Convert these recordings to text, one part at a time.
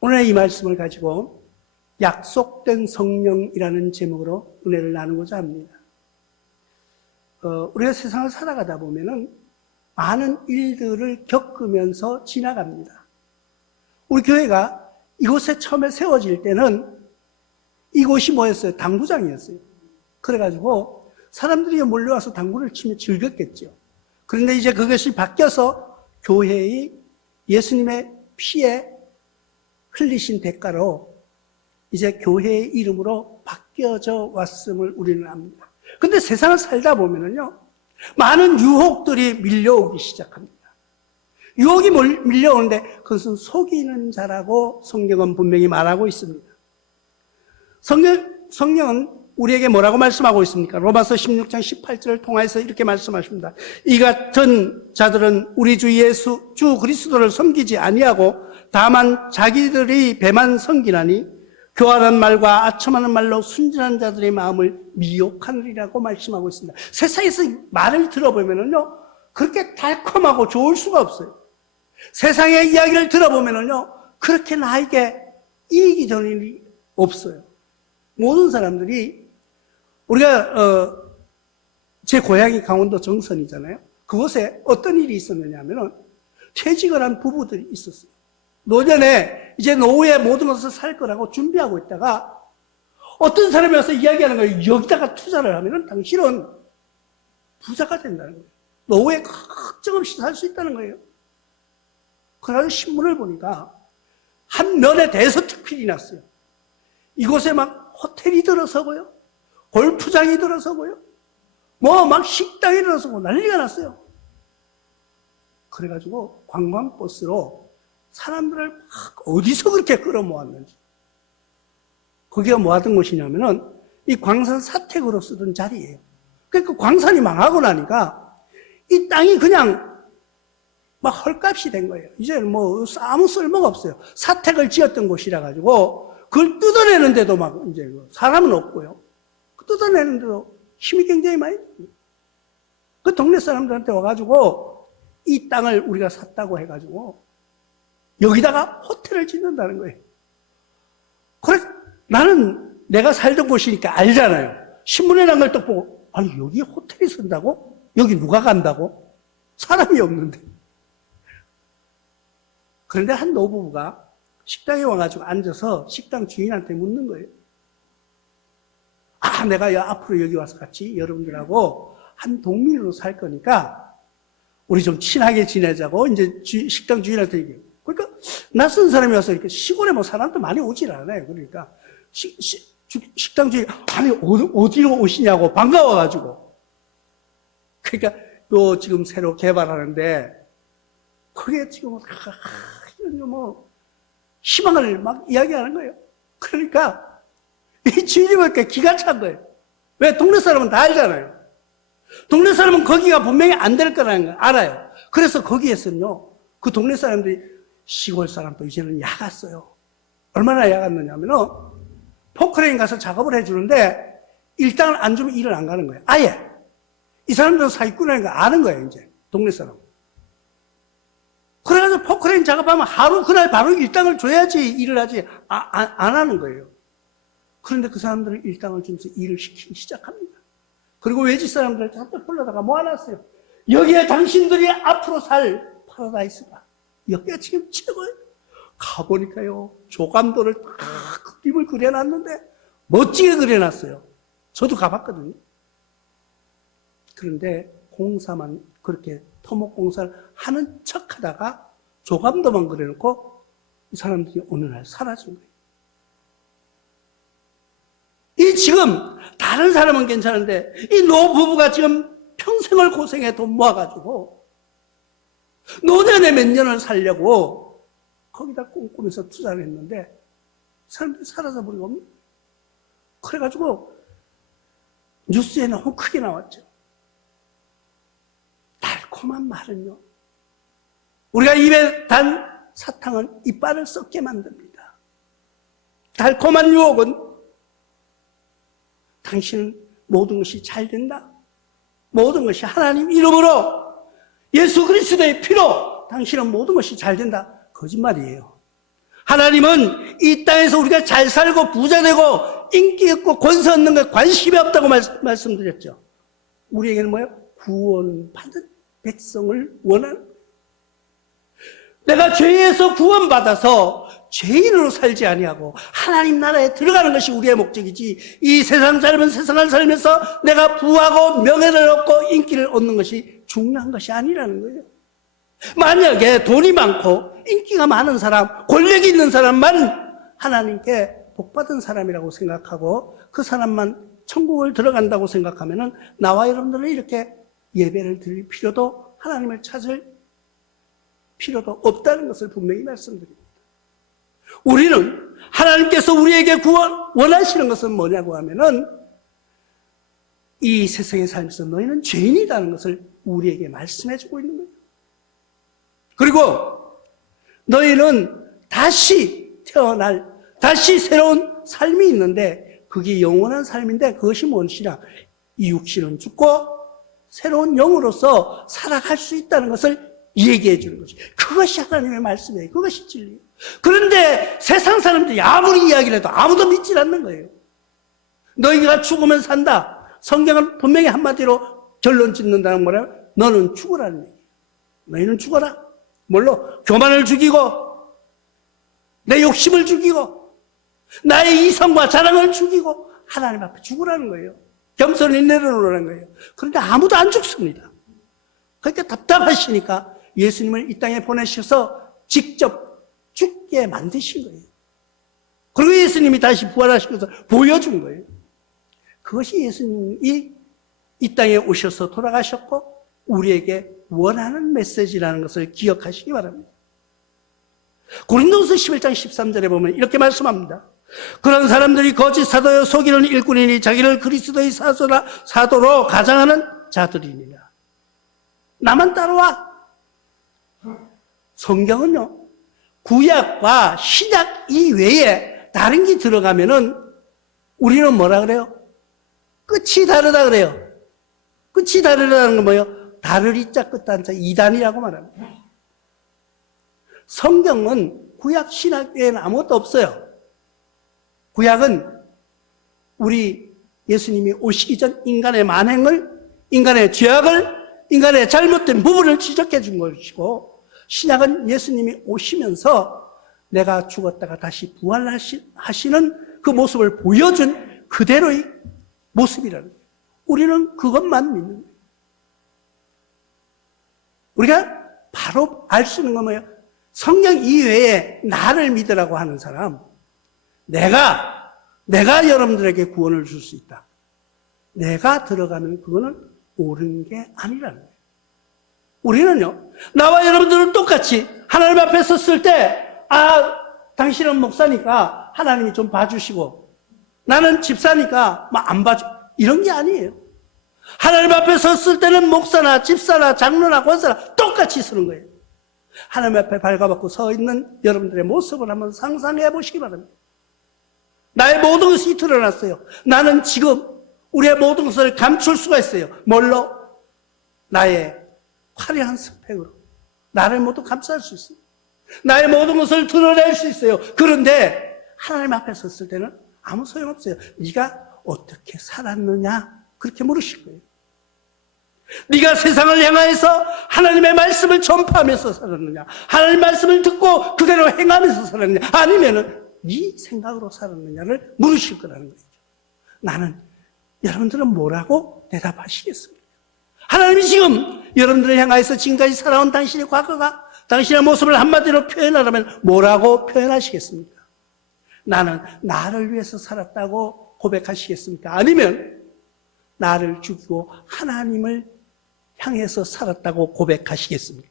오늘 이 말씀을 가지고 약속된 성령이라는 제목으로 은혜를 나누고자 합니다. 우리가 세상을 살아가다 보면은 많은 일들을 겪으면서 지나갑니다. 우리 교회가 이곳에 처음에 세워질 때는 이곳이 뭐였어요? 당구장이었어요. 그래가지고 사람들이 몰려와서 당구를 치면 즐겼겠죠. 그런데 이제 그것이 바뀌어서 교회의 예수님의 피에 흘리신 대가로 이제 교회의 이름으로 바뀌어져 왔음을 우리는 압니다. 근데 세상을 살다 보면은요, 많은 유혹들이 밀려오기 시작합니다. 유혹이 밀려오는데 그것은 속이는 자라고 성경은 분명히 말하고 있습니다. 성령은 우리에게 뭐라고 말씀하고 있습니까? 로마서 16장 18절을 통해서 이렇게 말씀하십니다. 이 같은 자들은 우리 주 예수, 주 그리스도를 섬기지 아니하고 다만 자기들이 배만 섬기나니 교활한 말과 아첨하는 말로 순진한 자들의 마음을 미혹하느리라고 말씀하고 있습니다. 세상에서 말을 들어보면은요, 그렇게 달콤하고 좋을 수가 없어요. 세상의 이야기를 들어보면은요, 그렇게 나에게 이익이 되는 일이 없어요. 모든 사람들이, 우리가, 제 고향이 강원도 정선이잖아요. 그곳에 어떤 일이 있었느냐 하면은, 퇴직을 한 부부들이 있었어요. 노년에 이제 노후에 모든 것을 살 거라고 준비하고 있다가, 어떤 사람이 와서 이야기하는 거예요. 여기다가 투자를 하면은 당신은 부자가 된다는 거예요. 노후에 걱정 없이 살 수 있다는 거예요. 그래서 신문을 보니까 한 면에 대해서 특필이 났어요. 이곳에 막 호텔이 들어서고요, 골프장이 들어서고요, 뭐 막 식당이 들어서고 난리가 났어요. 그래가지고 관광버스로 사람들을 막 어디서 그렇게 끌어모았는지. 거기가 뭐 하던 곳이냐면은 이 광산 사택으로 쓰던 자리예요. 그러니까 광산이 망하고 나니까 이 땅이 그냥 막 헐값이 된 거예요. 이제 뭐 아무 쓸모가 없어요. 사택을 지었던 곳이라 가지고 그걸 뜯어내는데도 막 이제 사람은 없고요. 뜯어내는데도 힘이 굉장히 많이 듭니다. 그 동네 사람들한테 와가지고 이 땅을 우리가 샀다고 해가지고 여기다가 호텔을 짓는다는 거예요. 그래, 나는 내가 살던 곳이니까 알잖아요. 신문에 난 걸 딱 보고, 아니, 여기 호텔이 쓴다고? 여기 누가 간다고? 사람이 없는데. 그런데 한 노부부가 식당에 와가지고 앉아서 식당 주인한테 묻는 거예요. 아, 내가 앞으로 여기 와서 같이 여러분들하고 한 동민으로 살 거니까 우리 좀 친하게 지내자고 이제 식당 주인한테 얘기해요. 그러니까 낯선 사람이 와서 이렇게 시골에 뭐 사람도 많이 오질 않아요. 그러니까 식당 주인, 아니, 어디로 오시냐고 반가워가지고. 그러니까 또 지금 새로 개발하는데 그게 지금 뭐 희망을 막 이야기하는 거예요. 그러니까 이 주인이 보니까 기가 찬 거예요. 왜? 동네 사람은 다 알잖아요. 동네 사람은 거기가 분명히 안 될 거라는 걸 알아요. 그래서 거기에서는요, 그 동네 사람들이 시골 사람도 이제는 야갔어요. 얼마나 야갔느냐면은 포크레인 가서 작업을 해주는데 일당을 안 주면 일을 안 가는 거예요. 아예. 이 사람들은 사기꾼이라는 거 아는 거예요, 이제. 동네 사람. 그래가지고 포크레인 작업하면 하루 그날 바로 일당을 줘야지 일을 하지 안 하는 거예요. 그런데 그 사람들은 일당을 주면서 일을 시키기 시작합니다. 그리고 외지 사람들을 잔뜩 불러다가 모아놨어요. 여기에 당신들이 앞으로 살 파라다이스가 여기가 지금 최고예요. 가보니까요, 조감도를 딱 그림을 그려놨는데 멋지게 그려놨어요. 저도 가봤거든요. 그런데 공사만 그렇게 토목공사를 하는 척하다가 조감도만 그려놓고 이 사람들이 어느 날 사라진 거예요. 이 지금 다른 사람은 괜찮은데 이 노부부가 지금 평생을 고생해 돈 모아가지고 노년에 몇 년을 살려고 거기다 꼼꼼해서 투자를 했는데 사람들이 사라져버리고, 그래가지고 뉴스에 너무 크게 나왔죠. 달콤한 말은요, 우리가 입에 단 사탕은 이빨을 썩게 만듭니다. 달콤한 유혹은 당신은 모든 것이 잘 된다, 모든 것이 하나님 이름으로 예수 그리스도의 피로 당신은 모든 것이 잘 된다. 거짓말이에요. 하나님은 이 땅에서 우리가 잘 살고 부자되고 인기 있고 권세 얻는 게 관심이 없다고 말씀드렸죠. 우리에게는 뭐예요? 구원받은 백성을 원하는, 내가 죄에서 구원받아서 죄인으로 살지 아니하고 하나님 나라에 들어가는 것이 우리의 목적이지, 이 세상 짧은 세상을 살면서 내가 부하고 명예를 얻고 인기를 얻는 것이 중요한 것이 아니라는 거예요. 만약에 돈이 많고 인기가 많은 사람, 권력이 있는 사람만 하나님께 복받은 사람이라고 생각하고 그 사람만 천국을 들어간다고 생각하면은 나와 여러분들은 이렇게 예배를 드릴 필요도, 하나님을 찾을 필요도 없다는 것을 분명히 말씀드립니다. 우리는 하나님께서 우리에게 구원 원하시는 것은 뭐냐고 하면은 이 세상에 살면서 너희는 죄인이라는 것을 우리에게 말씀해 주고 있는 거예요. 그리고 너희는 다시 태어날, 다시 새로운 삶이 있는데 그게 영원한 삶인데 그것이 무엇이냐? 이 육신은 죽고 새로운 영으로서 살아갈 수 있다는 것을 얘기해 주는 거죠. 그것이 하나님의 말씀이에요. 그것이 진리예요. 그런데 세상 사람들이 아무리 이야기를 해도 아무도 믿질 않는 거예요. 너희가 죽으면 산다. 성경은 분명히 한마디로 결론 짓는다는 거라면 너는 죽으라는 얘기예요. 너희는 죽어라. 뭘로? 교만을 죽이고 내 욕심을 죽이고 나의 이성과 자랑을 죽이고 하나님 앞에 죽으라는 거예요. 겸손히 내려놓으라는 거예요. 그런데 아무도 안 죽습니다. 그러니까 답답하시니까 예수님을 이 땅에 보내셔서 직접 죽게 만드신 거예요. 그리고 예수님이 다시 부활하신 것을 보여준 거예요. 그것이 예수님이 이 땅에 오셔서 돌아가셨고 우리에게 원하는 메시지라는 것을 기억하시기 바랍니다. 고린도후서 11장 13절에 보면 이렇게 말씀합니다. 그런 사람들이 거짓 사도여 속이는 일꾼이니 자기를 그리스도의 사도로 가장하는 자들이니라. 나만 따라와. 성경은요, 구약과 신약 이외에 다른 게 들어가면은 우리는 뭐라 그래요? 끝이 다르다 그래요. 끝이 다르다는 건 뭐예요? 다르리 자 끝 한자 이단이라고 말합니다. 성경은 구약 신약 외에는 아무것도 없어요. 구약은 우리 예수님이 오시기 전 인간의 만행을, 인간의 죄악을, 인간의 잘못된 부분을 지적해 준 것이고, 신약은 예수님이 오시면서 내가 죽었다가 다시 부활하시는 그 모습을 보여준 그대로의 모습이라는 거예요. 우리는 그것만 믿는 거예요. 우리가 바로 알 수 있는 건 뭐예요? 성경 이외에 나를 믿으라고 하는 사람, 내가 여러분들에게 구원을 줄 수 있다. 내가 들어가면 그거는 옳은 게 아니라는 거예요. 우리는요, 나와 여러분들은 똑같이 하나님 앞에 섰을 때, 당신은 목사니까 하나님이 좀 봐주시고, 나는 집사니까 막 안 봐줘. 이런 게 아니에요. 하나님 앞에 섰을 때는 목사나 집사나 장로나 권사나 똑같이 서는 거예요. 하나님 앞에 발가벗고 서 있는 여러분들의 모습을 한번 상상해 보시기 바랍니다. 나의 모든 것이 드러났어요. 나는 지금 우리의 모든 것을 감출 수가 있어요. 뭘로? 나의 화려한 스펙으로 나를 모두 감쌀 수 있어요. 나의 모든 것을 드러낼 수 있어요. 그런데 하나님 앞에 섰을 때는 아무 소용없어요. 네가 어떻게 살았느냐? 그렇게 물으실 거예요. 네가 세상을 향하여서 하나님의 말씀을 전파하면서 살았느냐? 하나님의 말씀을 듣고 그대로 행하면서 살았느냐? 아니면은 네 생각으로 살았느냐를 물으실 거라는 거죠. 나는, 여러분들은 뭐라고 대답하시겠습니까? 하나님이 지금 여러분들을 향하여서 지금까지 살아온 당신의 과거가, 당신의 모습을 한마디로 표현하라면 뭐라고 표현하시겠습니까? 나는 나를 위해서 살았다고 고백하시겠습니까? 아니면 나를 죽이고 하나님을 향해서 살았다고 고백하시겠습니까?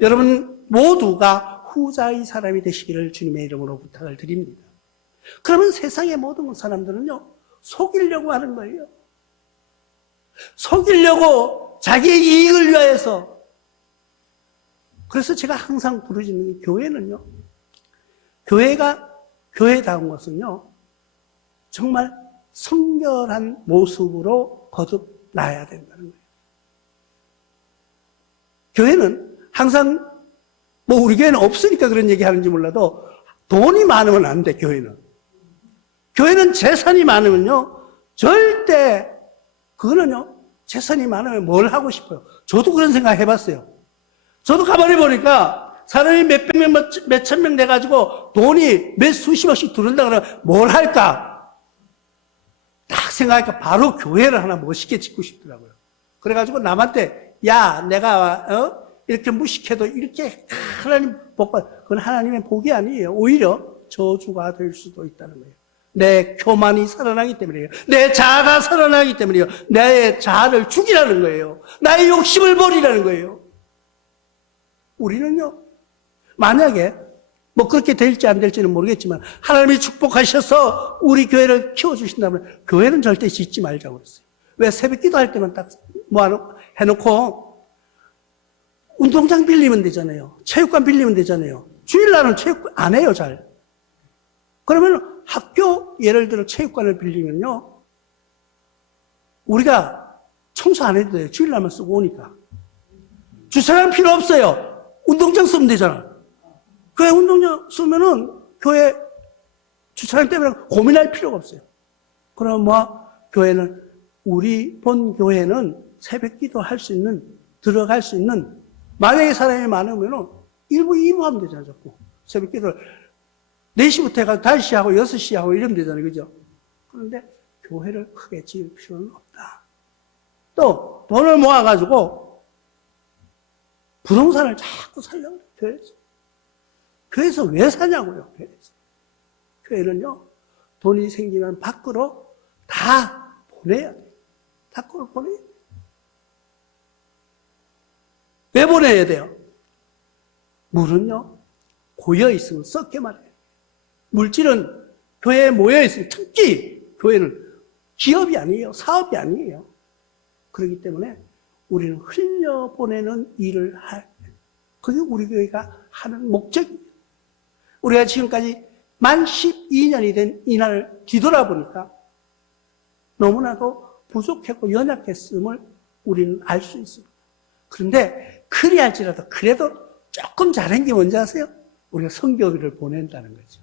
여러분 모두가 후자의 사람이 되시기를 주님의 이름으로 부탁을 드립니다. 그러면 세상의 모든 사람들은요, 속이려고 하는 거예요. 속이려고 자기의 이익을 위하여서. 그래서 제가 항상 부르짖는 교회는요, 교회다운 것은요, 정말 성결한 모습으로 거듭나야 된다는 거예요. 교회는 항상, 우리 교회는 없으니까 그런 얘기 하는지 몰라도, 돈이 많으면 안 돼, 교회는. 교회는 재산이 많으면요, 절대, 그거는요, 재산이 많으면 뭘 하고 싶어요? 저도 그런 생각 해봤어요. 저도 가만히 보니까 사람이 몇백 명, 몇천 명 돼가지고 돈이 몇 수십억씩 들어온다 그러면 뭘 할까? 딱 생각하니까 바로 교회를 하나 멋있게 짓고 싶더라고요. 그래가지고 남한테, 야, 내가, 이렇게 무식해도 이렇게 하나님 복받, 그건 하나님의 복이 아니에요. 오히려 저주가 될 수도 있다는 거예요. 내 교만이 살아나기 때문이에요. 내 자아가 살아나기 때문이에요. 내 자아를 죽이라는 거예요. 나의 욕심을 버리라는 거예요. 우리는요, 만약에 뭐 그렇게 될지 안 될지는 모르겠지만 하나님이 축복하셔서 우리 교회를 키워주신다면 교회는 절대 짓지 말자고 그랬어요. 왜? 새벽 기도할 때만 딱 해놓고 운동장 빌리면 되잖아요. 체육관 빌리면 되잖아요. 주일날은 체육관 안 해요, 잘. 그러면 학교, 예를 들어 체육관을 빌리면요, 우리가 청소 안 해도 돼요. 주일날만 쓰고 오니까. 주차장 필요 없어요. 운동장 쓰면 되잖아. 교회 운동장 쓰면은 교회 주차장 때문에 고민할 필요가 없어요. 그럼 뭐, 교회는, 우리 본 교회는 새벽 기도 할 수 있는, 들어갈 수 있는, 만약에 사람이 많으면은 1부, 2부 하면 되잖아요, 자꾸. 새벽 기도를 4시부터 해가지고 5시 하고 6시 하고 이러면 되잖아요, 그죠? 그런데 교회를 크게 지을 필요는 없다. 또, 돈을 모아가지고 부동산을 자꾸 살려고 해요, 교회에서. 교회에서 왜 사냐고요, 교회에서. 교회는요, 돈이 생기면 밖으로 다 보내야 돼요. 밖으로 보내야 돼요. 왜 보내야 돼요? 물은요, 고여있으면 썩게 말해요. 물질은 교회에 모여있으면, 특히 교회는 기업이 아니에요. 사업이 아니에요. 그렇기 때문에 우리는 흘려보내는 일을 그게 우리 교회가 하는 목적입니다. 우리가 지금까지 만 12년이 된 이날을 뒤돌아보니까 너무나도 부족했고 연약했음을 우리는 알 수 있습니다. 그런데 그리할지라도 그래도 조금 잘한 게 뭔지 아세요? 우리가 성교비를 보낸다는 거죠.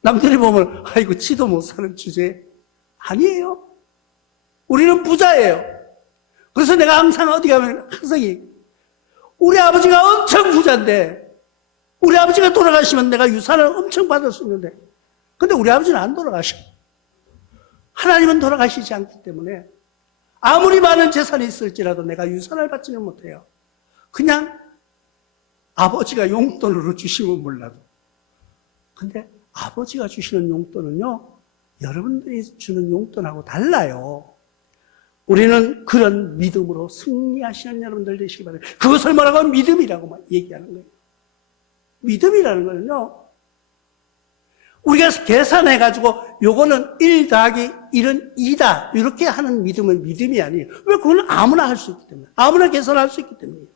남들이 보면 아이고 지도 못 사는 주제 아니에요. 우리는 부자예요. 그래서 내가 항상 어디 가면 항상 우리 아버지가 엄청 부자인데 우리 아버지가 돌아가시면 내가 유산을 엄청 받을 수 있는데 근데 우리 아버지는 안 돌아가셔. 하나님은 돌아가시지 않기 때문에 아무리 많은 재산이 있을지라도 내가 유산을 받지는 못해요. 그냥 아버지가 용돈으로 주시면 몰라도. 근데 아버지가 주시는 용돈은요, 여러분들이 주는 용돈하고 달라요. 우리는 그런 믿음으로 승리하시는 여러분들 되시기 바랍니다. 그것을 뭐라고 믿음이라고 얘기하는 거예요. 믿음이라는 거는요, 우리가 계산해가지고 요거는 1 더하기 1은 2다 이렇게 하는 믿음은 믿음이 아니에요. 왜? 그건 아무나 할 수 있기 때문에. 아무나 계산할 수 있기 때문이에요.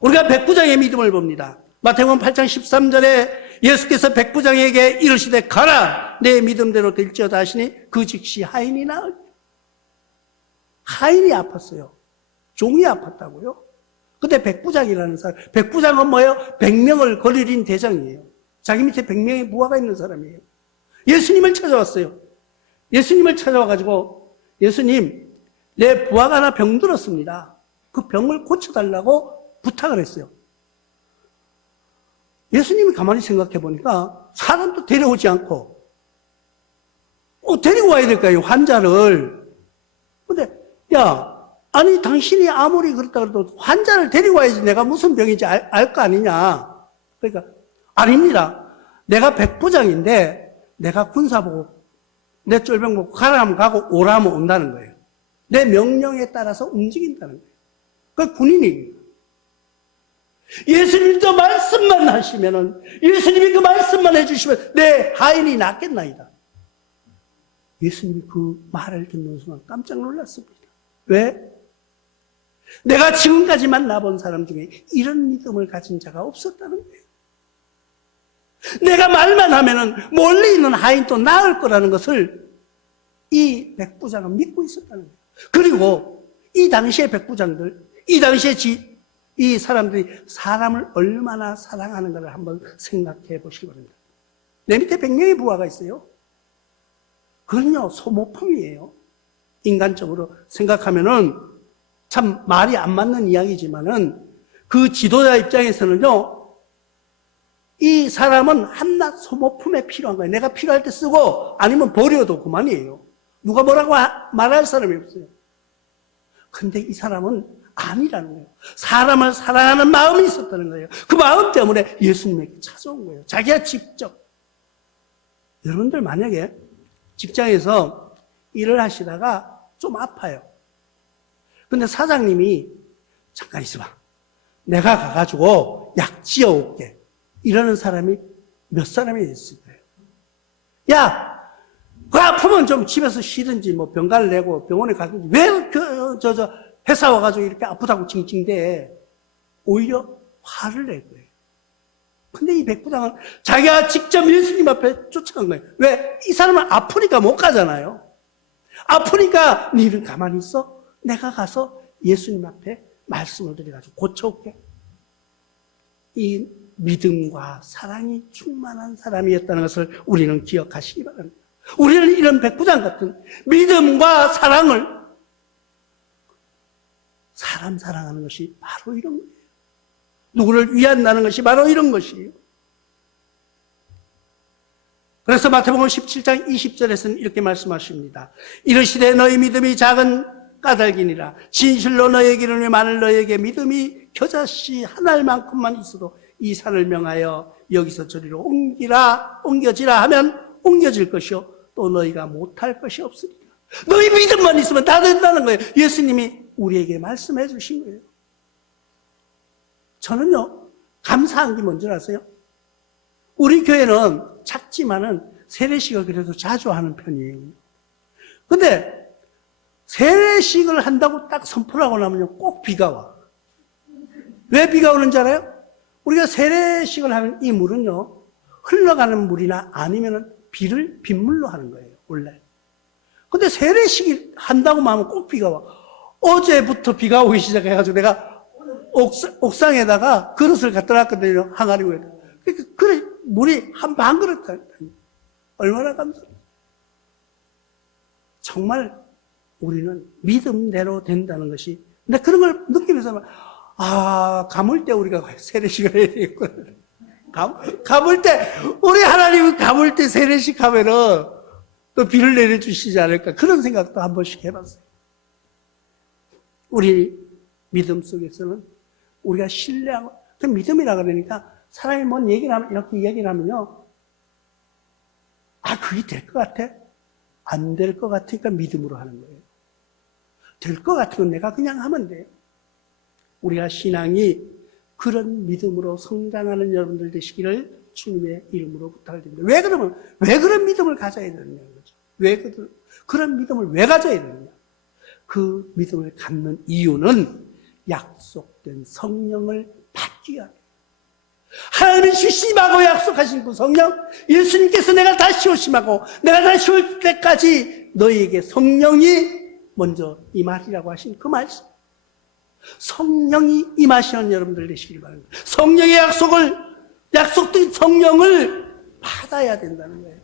우리가 백부장의 믿음을 봅니다. 마태복음 8장 13절에 예수께서 백부장에게 이르시되 가라 내 믿음대로 될지어다 하시니 그 즉시 하인이 나으니. 하인이 아팠어요. 종이 아팠다고요. 근데 백부장이라는 사람, 백부장은 뭐예요? 100명을 거느린 대장이에요. 자기 밑에 100명의 부하가 있는 사람이에요. 예수님을 찾아왔어요. 예수님을 찾아와가지고 예수님, 내 부하가 하나 병들었습니다. 그 병을 고쳐달라고 부탁을 했어요. 예수님이 가만히 생각해 보니까 사람도 데려오지 않고 데리고 와야 될까요? 환자를. 근데 야, 아니 당신이 아무리 그렇다 그래도 환자를 데리고 와야지 내가 무슨 병인지 알 거 아니냐. 그러니까 아닙니다. 내가 백부장인데 내가 군사보고 내 쫄병 보고 가라면 가고 오라면 온다는 거예요. 내 명령에 따라서 움직인다는 거예요. 그 군인입니다. 예수님도 말씀만 하시면은, 예수님이 그 말씀만 해주시면 내 하인이 낫겠나이다. 예수님이 그 말을 듣는 순간 깜짝 놀랐습니다. 왜? 내가 지금까지 만나본 사람 중에 이런 믿음을 가진 자가 없었다는 거예요. 내가 말만 하면은 멀리 있는 하인도 나을 거라는 것을 이 백부장은 믿고 있었다는 거예요. 그리고 이 당시의 백부장들, 이 당시의 이 사람들이 사람을 얼마나 사랑하는가를 한번 생각해 보시기 바랍니다. 내 밑에 100명의 부하가 있어요. 그건요, 소모품이에요. 인간적으로 생각하면은 참 말이 안 맞는 이야기지만은 그 지도자 입장에서는요, 이 사람은 한낱 소모품에 필요한 거예요. 내가 필요할 때 쓰고 아니면 버려도 그만이에요. 누가 뭐라고 말할 사람이 없어요. 근데 이 사람은 아니라는 거예요. 사람을 사랑하는 마음이 있었다는 거예요. 그 마음 때문에 예수님에게 찾아온 거예요. 자기가 직접. 여러분들 만약에 직장에서 일을 하시다가 좀 아파요. 근데 사장님이 잠깐 있어봐. 내가 가가지고 약 지어올게. 이러는 사람이 몇 사람이 있을 거예요. 야, 그 아프면 좀 집에서 쉬든지 뭐 병가를 내고 병원에 가든지 왜 회사 와가지고 이렇게 아프다고 징징대. 오히려 화를 낼 거예요. 근데 이 백부장은 자기가 직접 예수님 앞에 쫓아간 거예요. 왜? 이 사람은 아프니까 못 가잖아요. 아프니까 너는 가만히 있어. 내가 가서 예수님 앞에 말씀을 드려가지고 고쳐올게. 이 믿음과 사랑이 충만한 사람이었다는 것을 우리는 기억하시기 바랍니다. 우리는 이런 백부장 같은 믿음과 사랑을 사람 사랑하는 것이 바로 이런 거예요. 누구를 위한다는 것이 바로 이런 것이에요. 그래서 마태복음 17장 20절에서는 이렇게 말씀하십니다. 이르시되 너희 믿음이 작은 까닭이니라. 진실로 너희에게 이르노니 만일 너희에게 믿음이 겨자씨 한 알만큼만 있어도 이 산을 명하여 여기서 저리로 옮겨지라 하면 옮겨질 것이요 또 너희가 못할 것이 없으리라. 너희 믿음만 있으면 다 된다는 거예요. 예수님이 우리에게 말씀해 주신 거예요. 저는요, 감사한 게 뭔지 아세요? 우리 교회는 작지만은 세례식을 그래도 자주 하는 편이에요. 근데 세례식을 한다고 딱 선포를 하고 나면요, 꼭 비가 와. 왜 비가 오는지 알아요? 우리가 세례식을 하는 이 물은요, 흘러가는 물이나 아니면은 빗물로 하는 거예요, 원래. 근데 세례식이 한다고 하면 꼭 비가 와. 어제부터 비가 오기 시작해가지고 내가 옥상에다가 그릇을 갖다 놨거든요, 항아리 위에다. 그래, 물이 한 반 그릇 얼마나 감사해요. 정말 우리는 믿음대로 된다는 것이, 근데 그런 걸 느끼면서, 가물 때 우리가 세례식을 해야 되겠구나. 가물 때, 우리 하나님은 가물 때 세례식 하면은 또 비를 내려주시지 않을까. 그런 생각도 한 번씩 해봤어요. 우리 믿음 속에서는 우리가 신뢰하고, 그 믿음이라 그러니까 사람이 뭔 얘기를 하면, 이렇게 얘기를 하면요. 그게 될 것 같아? 안 될 것 같으니까 믿음으로 하는 거예요. 될 것 같으면 내가 그냥 하면 돼요. 우리가 신앙이 그런 믿음으로 성장하는 여러분들 되시기를 주님의 이름으로 부탁을 드립니다. 왜 그런 믿음을 가져야 되느냐, 거죠. 그런 믿음을 왜 가져야 되느냐. 그 믿음을 갖는 이유는 약속된 성령을 받기 위함이에요. 하나님이 주심하고 약속하신 그 성령, 예수님께서 내가 다시 오심하고 내가 다시 올 때까지 너희에게 성령이 먼저 임하리라고 하신 그 말씀. 성령이 임하시는 여러분들 되시길 바랍니다. 성령의 약속된 성령을 받아야 된다는 거예요.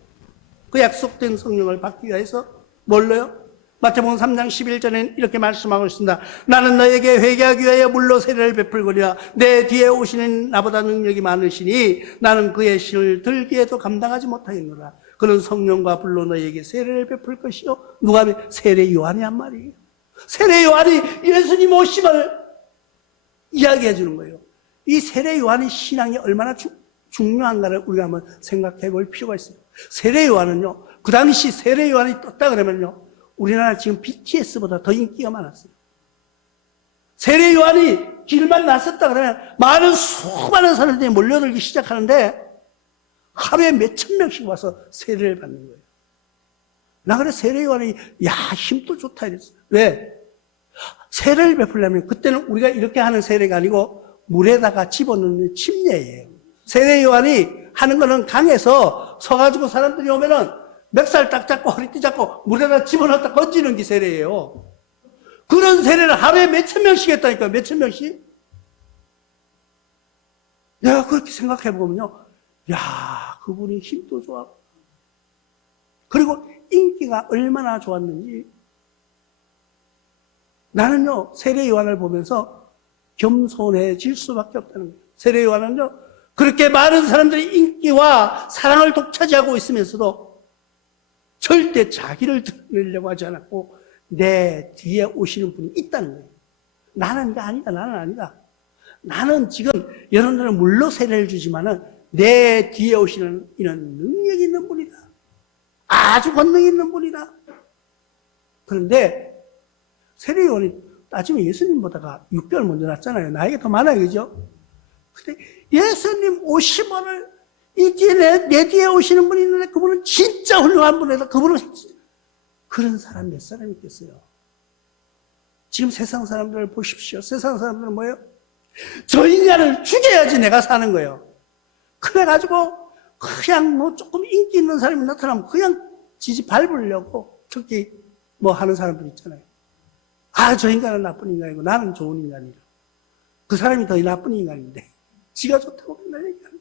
그 약속된 성령을 받기 위해서 뭘로요? 마태복음 3장 11절에는 이렇게 말씀하고 있습니다. 나는 너에게 회개하기 위하여 물로 세례를 베풀거니와 내 뒤에 오시는 나보다 능력이 많으시니 나는 그의 신을 들기에도 감당하지 못하겠노라. 그는 성령과 불로 너에게 세례를 베풀 것이요. 누가 하면 세례 요한이 한 말이에요. 세례 요한이 예수님 오심을 이야기해 주는 거예요. 이 세례 요한의 신앙이 얼마나 중요한가를 우리가 한번 생각해 볼 필요가 있어요. 세례 요한은요, 그 당시 세례 요한이 떴다 그러면요, 우리나라 지금 BTS보다 더 인기가 많았어요. 세례 요한이 길만 나섰다 그러면 수많은 사람들이 몰려들기 시작하는데 하루에 몇천 명씩 와서 세례를 받는 거예요. 나 그래 세례 요한이 힘도 좋다 이랬어요. 왜? 세례를 베풀려면 그때는 우리가 이렇게 하는 세례가 아니고 물에다가 집어넣는 침례예요. 세례 요한이 하는 거는 강에서 서가지고 사람들이 오면은 멱살 딱 잡고 허리띠 잡고 물에다 집어넣었다 건지는 게 세례예요. 그런 세례를 하루에 몇천 명씩 했다니까요. 몇천 명씩. 내가 그렇게 생각해 보면요, 야, 그분이 힘도 좋아. 그리고 인기가 얼마나 좋았는지. 나는요, 세례 요한을 보면서 겸손해질 수밖에 없다는 거예요. 세례 요한은요, 그렇게 많은 사람들이 인기와 사랑을 독차지하고 있으면서도 절대 자기를 드러내려고 하지 않았고 내 뒤에 오시는 분이 있다는 거예요. 나는 이게 아니다. 나는 아니다. 나는 지금 여러분들은 물로 세례를 주지만은 내 뒤에 오시는 이런 능력이 있는 분이다. 아주 권능이 있는 분이다. 그런데 세례 요한이 따지면 예수님보다가 6개월 먼저 났잖아요. 나이가 더 많아요. 그죠? 근데 예수님 오시면을 이 뒤에 내 뒤에 오시는 분이 있는데 그분은 진짜 훌륭한 분이다. 그분은 그런 사람 몇 사람 있겠어요? 지금 세상 사람들을 보십시오. 세상 사람들은 뭐예요? 저 인간을 죽여야지 내가 사는 거예요. 그래가지고 그냥 뭐 조금 인기 있는 사람이 나타나면 그냥 지지 밟으려고 특히 뭐 하는 사람들 있잖아요. 아, 저 인간은 나쁜 인간이고 나는 좋은 인간이다. 그 사람이 더 나쁜 인간인데 지가 좋다고 맨날 얘기하는.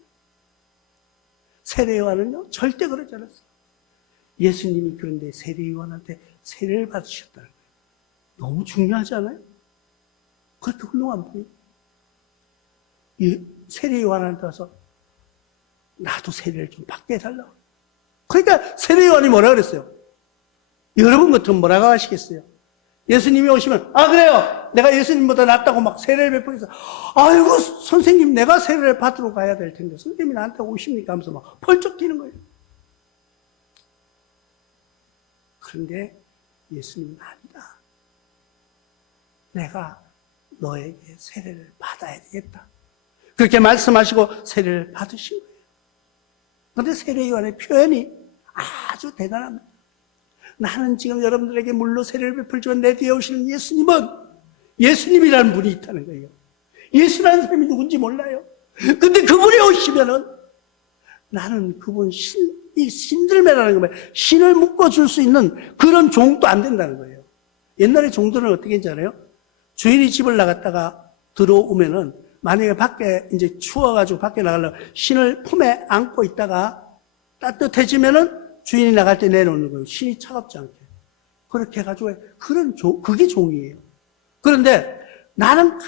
세례 요한은요 절대 그러지 않았어요. 예수님이 그런데 세례 요한한테 세례를 받으셨다는 거예요. 너무 중요하지 않아요? 그렇게 훌륭한 분이 이 세례 요한한테 와서 나도 세례를 좀 받게 해달라고. 그러니까 세례 요한이 뭐라 그랬어요? 여러분 같으면 뭐라고 하시겠어요? 예수님이 오시면 아 그래요 내가 예수님보다 낫다고 막 세례를 베풀어서 아이고 선생님 내가 세례를 받으러 가야 될 텐데 선생님이 나한테 오십니까 하면서 막 펄쩍 뛰는 거예요. 그런데 예수님은 아니다. 내가 너에게 세례를 받아야 되겠다. 그렇게 말씀하시고 세례를 받으신 거예요. 그런데 세례 요한의 표현이 아주 대단합니다. 나는 지금 여러분들에게 물로 세례를 베풀지만 내 뒤에 오시는 예수님은 예수님이라는 분이 있다는 거예요. 예수라는 사람이 누군지 몰라요. 근데 그분이 오시면은 나는 그분 이 신들매라는 거예요. 신을 묶어줄 수 있는 그런 종도 안 된다는 거예요. 옛날에 종들은 어떻게 했는지 알아요? 주인이 집을 나갔다가 들어오면은 만약에 밖에 이제 추워가지고 밖에 나가려고 신을 품에 안고 있다가 따뜻해지면은 주인이 나갈 때 내려오는 거예요. 신이 차갑지 않게. 그렇게 해가지고 그게 종이에요. 그런데 나는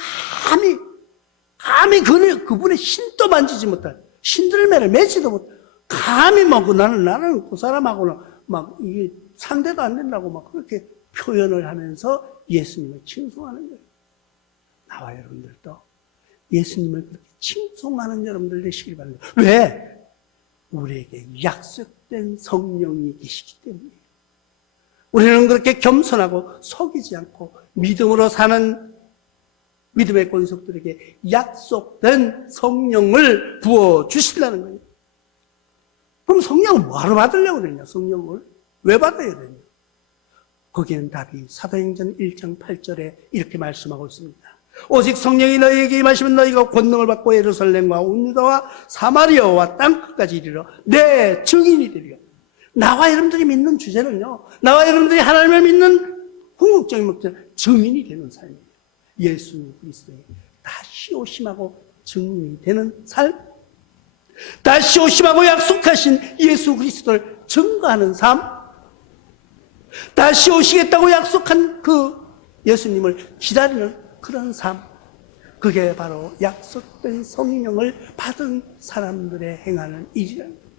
감히 그분의 신도 만지지 못한 신들매를 맺지도 못. 감히 막 나는 그 사람하고는 막 이게 상대도 안 된다고 막 그렇게 표현을 하면서 예수님을 칭송하는 거예요. 나와 여러분들도 예수님을 그렇게 칭송하는 여러분들 되시길 바랍니다. 왜? 우리에게 약속된 성령이 계시기 때문에. 우리는 그렇게 겸손하고 속이지 않고 믿음으로 사는 믿음의 권속들에게 약속된 성령을 부어주시려는 거예요. 그럼 성령을 뭐하러 받으려고 그러냐? 성령을 왜 받아야 되냐? 거기에는 답이 사도행전 1장 8절에 이렇게 말씀하고 있습니다. 오직 성령이 너희에게 임하시면 너희가 권능을 받고 예루살렘과 온 유다와 사마리아와 땅끝까지 이르러 내 증인이 되리라. 나와 여러분들이 믿는 주제는요, 나와 여러분들이 하나님을 믿는 궁극적인 목표는 증인이 되는 삶이에요. 예수 그리스도의 다시 오심하고 증인이 되는 삶, 다시 오심하고 약속하신 예수 그리스도를 증거하는 삶, 다시 오시겠다고 약속한 그 예수님을 기다리는 그런 삶, 그게 바로 약속된 성령을 받은 사람들의 행하는 일이라는 거예요.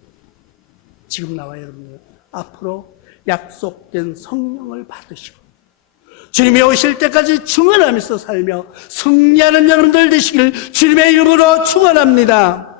지금 나와 여러분들 앞으로 약속된 성령을 받으시고 주님이 오실 때까지 증언하면서 살며 승리하는 여러분들 되시길 주님의 이름으로 축원합니다.